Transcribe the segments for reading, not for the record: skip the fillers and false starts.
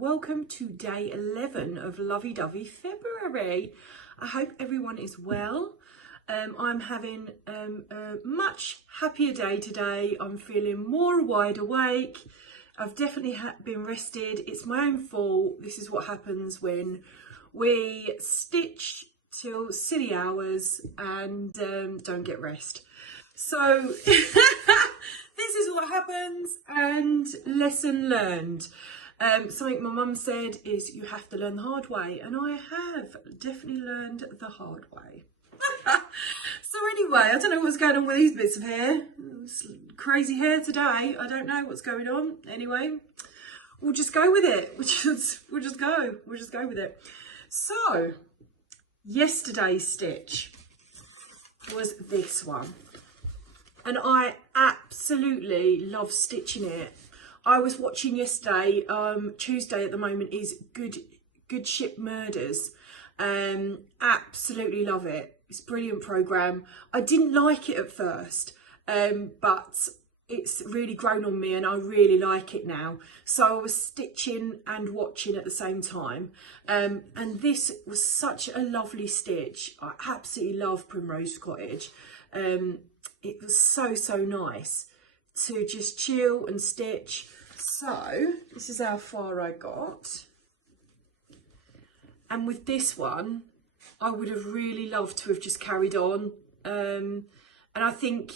welcome to day 11 of Lovey Dovey February. I hope everyone is well. I'm having a much happier day today. I'm feeling more wide awake. I've definitely been rested. It's my own fault. This is what happens when we stitch till silly hours and don't get rest. So this is what happens, and lesson learned. Something my mum said is you have to learn the hard way, and I have definitely learned the hard way. So anyway, I don't know what's going on with these bits of hair. It's crazy hair today. I don't know what's going on. Anyway, we'll just go with it. We'll just go with it. So yesterday's stitch was this one, and I absolutely love stitching it. I was watching yesterday, Tuesday at the moment is Good Ship Murders. Absolutely love it. It's a brilliant programme. I didn't like it at first, but it's really grown on me and I really like it now. So I was stitching and watching at the same time. And this was such a lovely stitch. I absolutely love Primrose Cottage. It was so nice to just chill and stitch. So this is how far I got. And with this one, I would have really loved to have just carried on. And I think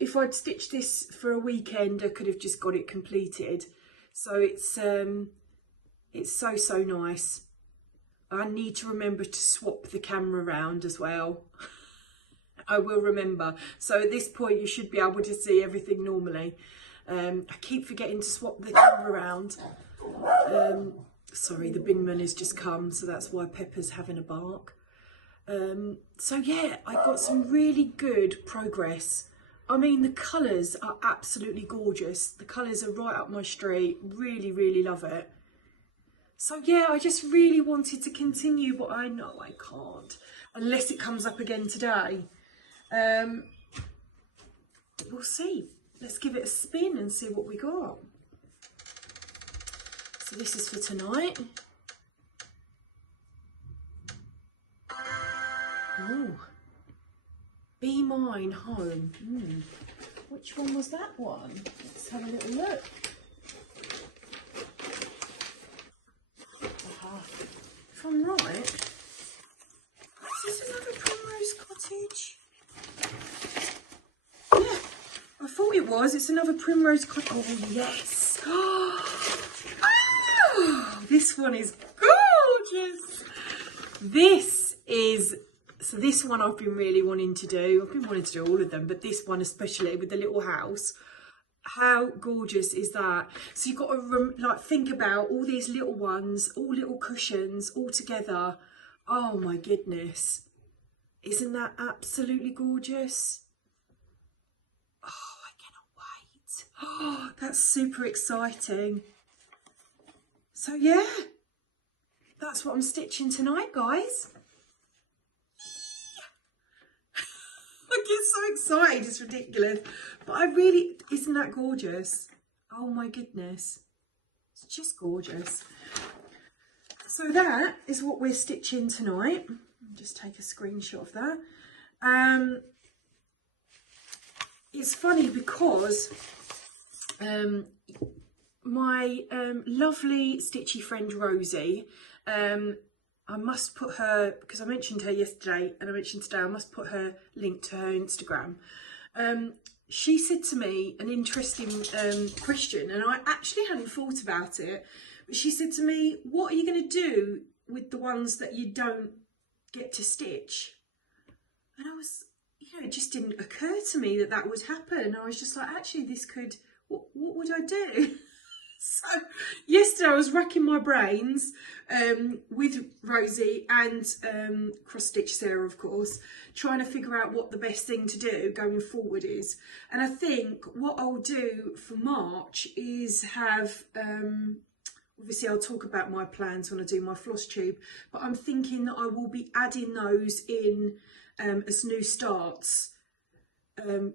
if I'd stitched this for a weekend, I could have just got it completed. So it's so nice. I need to remember to swap the camera around as well. I will remember. So at this point, you should be able to see everything normally. I keep forgetting to swap the camera around. Sorry, the binman has just come, so that's why Pepper's having a bark. So yeah, I got some really good progress. I mean, the colours are absolutely gorgeous. The colours are right up my street. Really love it. So yeah, I just really wanted to continue, but I know I can't unless it comes up again today. We'll see. Let's give it a spin and see what we got. So this is for tonight. Ooh. Be Mine Home. Which one was that one? Let's have a little look. If I'm right, is this another Primrose Cottage? Yeah, I thought it was. It's another Primrose Cottage. Oh, yes. Oh, this one is gorgeous. So this one I've been really wanting to do. I've been wanting to do all of them, but this one especially with the little house. How gorgeous is that? So you've got to like think about all these little ones, all little cushions, all together. Oh my goodness. Isn't that absolutely gorgeous? Oh, I cannot wait. Oh, that's super exciting. So yeah, that's what I'm stitching tonight, guys. I get so excited, it's ridiculous. But isn't that gorgeous? Oh my goodness. It's just gorgeous. So that is what we're stitching tonight. I'll just take a screenshot of that. It's funny because my lovely stitchy friend Rosie, I must put her, because I mentioned her yesterday and I mentioned today, I must put her link to her Instagram. She said to me an interesting question, and I actually hadn't thought about it, but she said to me, what are you going to do with the ones that you don't get to stitch? And I was, it just didn't occur to me that that would happen. I was just like, actually this could, what would I do? So yesterday I was racking my brains with Rosie and cross stitch Sarah, of course, trying to figure out what the best thing to do going forward is. And I think what I'll do for March is have, obviously I'll talk about my plans when I do my Flosstube, but I'm thinking that I will be adding those in as new starts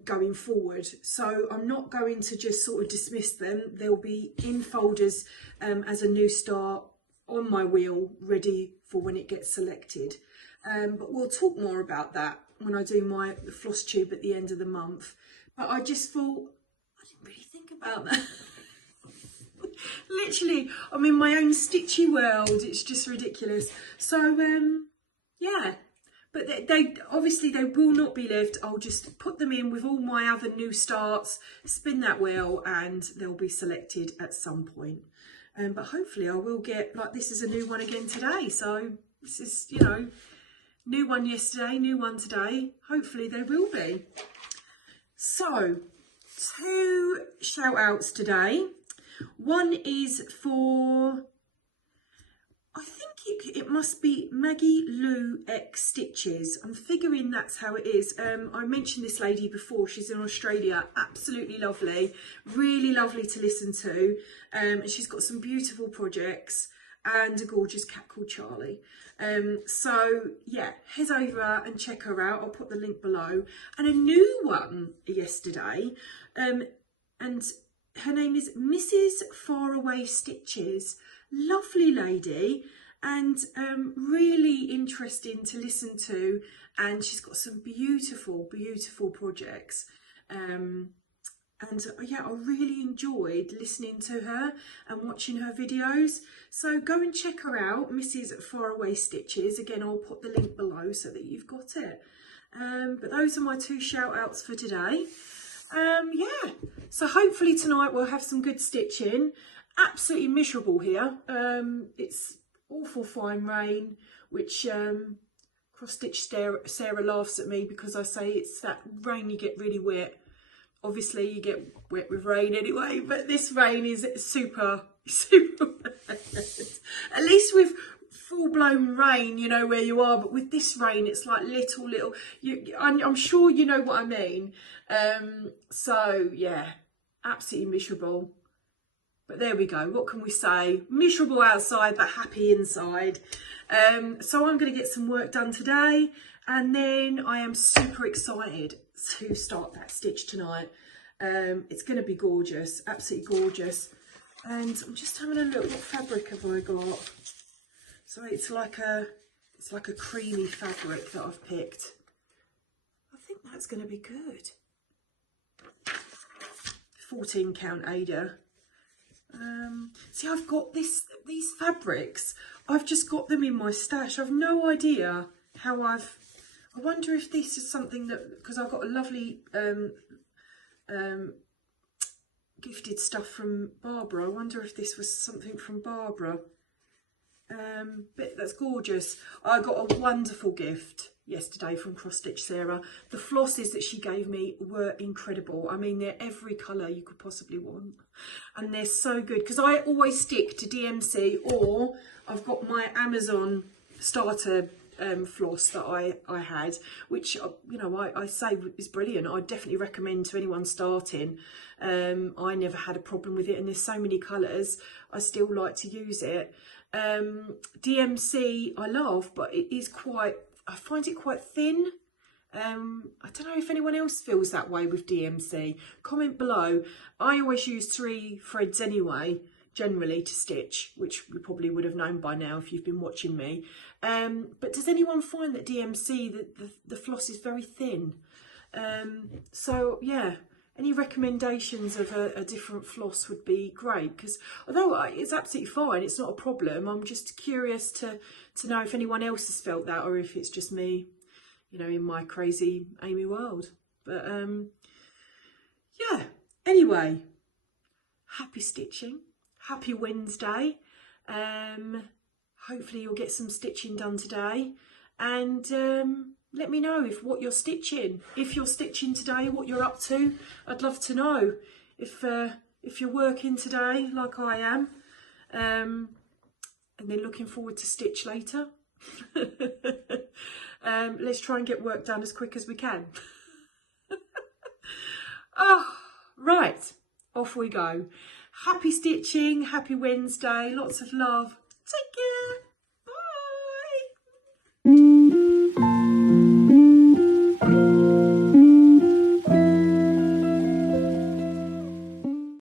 going forward. So I'm not going to just sort of dismiss them. They'll be in folders as a new start on my wheel, ready for when it gets selected. But we'll talk more about that when I do my Flosstube at the end of the month. But I just thought, I didn't really think about that. Literally, I'm in my own stitchy world. It's just ridiculous. So, yeah. But they obviously they will not be left. I'll just put them in with all my other new starts, spin that wheel, and they'll be selected at some point. But hopefully I will get, like, this is a new one again today. So this is, you know, new one yesterday, new one today. Hopefully they will be. So 2 shout outs today. One is for, I think it must be Maggie Lou X Stitches. I'm figuring that's how it is. I mentioned this lady before. She's in Australia. Absolutely lovely. Really lovely to listen to. And she's got some beautiful projects and a gorgeous cat called Charlie. So yeah, head over and check her out. I'll put the link below. And a new one yesterday. And her name is Mrs. Faraway Stitches. Lovely lady, and really interesting to listen to, and she's got some beautiful projects, and yeah, I really enjoyed listening to her and watching her videos. So go and check her out, Mrs. Faraway Stitches. Again, I'll put the link below so that you've got it. But those are my 2 shout outs for today. Yeah, so hopefully tonight we'll have some good stitching. Absolutely miserable here. It's awful fine rain, which cross stitch Sarah laughs at me because I say it's that rain you get really wet. Obviously you get wet with rain anyway, but this rain is super bad. At least with full-blown rain, you know where you are, but with this rain it's like little I'm sure you know what I mean. So yeah, absolutely miserable, but there we go. What can we say? Miserable outside but happy inside. So I'm going to get some work done today, and then I am super excited to start that stitch tonight. It's going to be gorgeous, absolutely gorgeous. And I'm just having a look, what fabric have I got? So it's like a creamy fabric that I've picked. I think that's going to be good. 14 count Ada. See, I've got these fabrics. I've just got them in my stash. I've no idea how I wonder if this is something that, because I've got a lovely gifted stuff from Barbara. I wonder if this was something from Barbara. But that's gorgeous. I got a wonderful gift yesterday from Cross Stitch Sarah. The flosses that she gave me were incredible. I mean, they're every colour you could possibly want, and they're so good, because I always stick to DMC, or I've got my Amazon starter floss that I had, which, you know, I say is brilliant. I definitely recommend to anyone starting. I never had a problem with it, and there's so many colours. I still like to use it. DMC I love, but it is quite, I find it quite thin. I don't know if anyone else feels that way with DMC. Comment below. I always use 3 threads anyway, generally, to stitch, which you probably would have known by now if you've been watching me. But does anyone find that DMC, the floss is very thin? So yeah, any recommendations of a different floss would be great, because although it's absolutely fine, it's not a problem, I'm just curious to know if anyone else has felt that, or if it's just me, you know, in my crazy Amy world. But yeah, anyway, happy stitching, happy Wednesday. Hopefully you'll get some stitching done today, and let me know what you're stitching. If you're stitching today, what you're up to. I'd love to know. If you're working today, like I am, and then looking forward to stitch later. Let's try and get work done as quick as we can. Oh, right, off we go. Happy stitching, happy Wednesday, lots of love. Take care.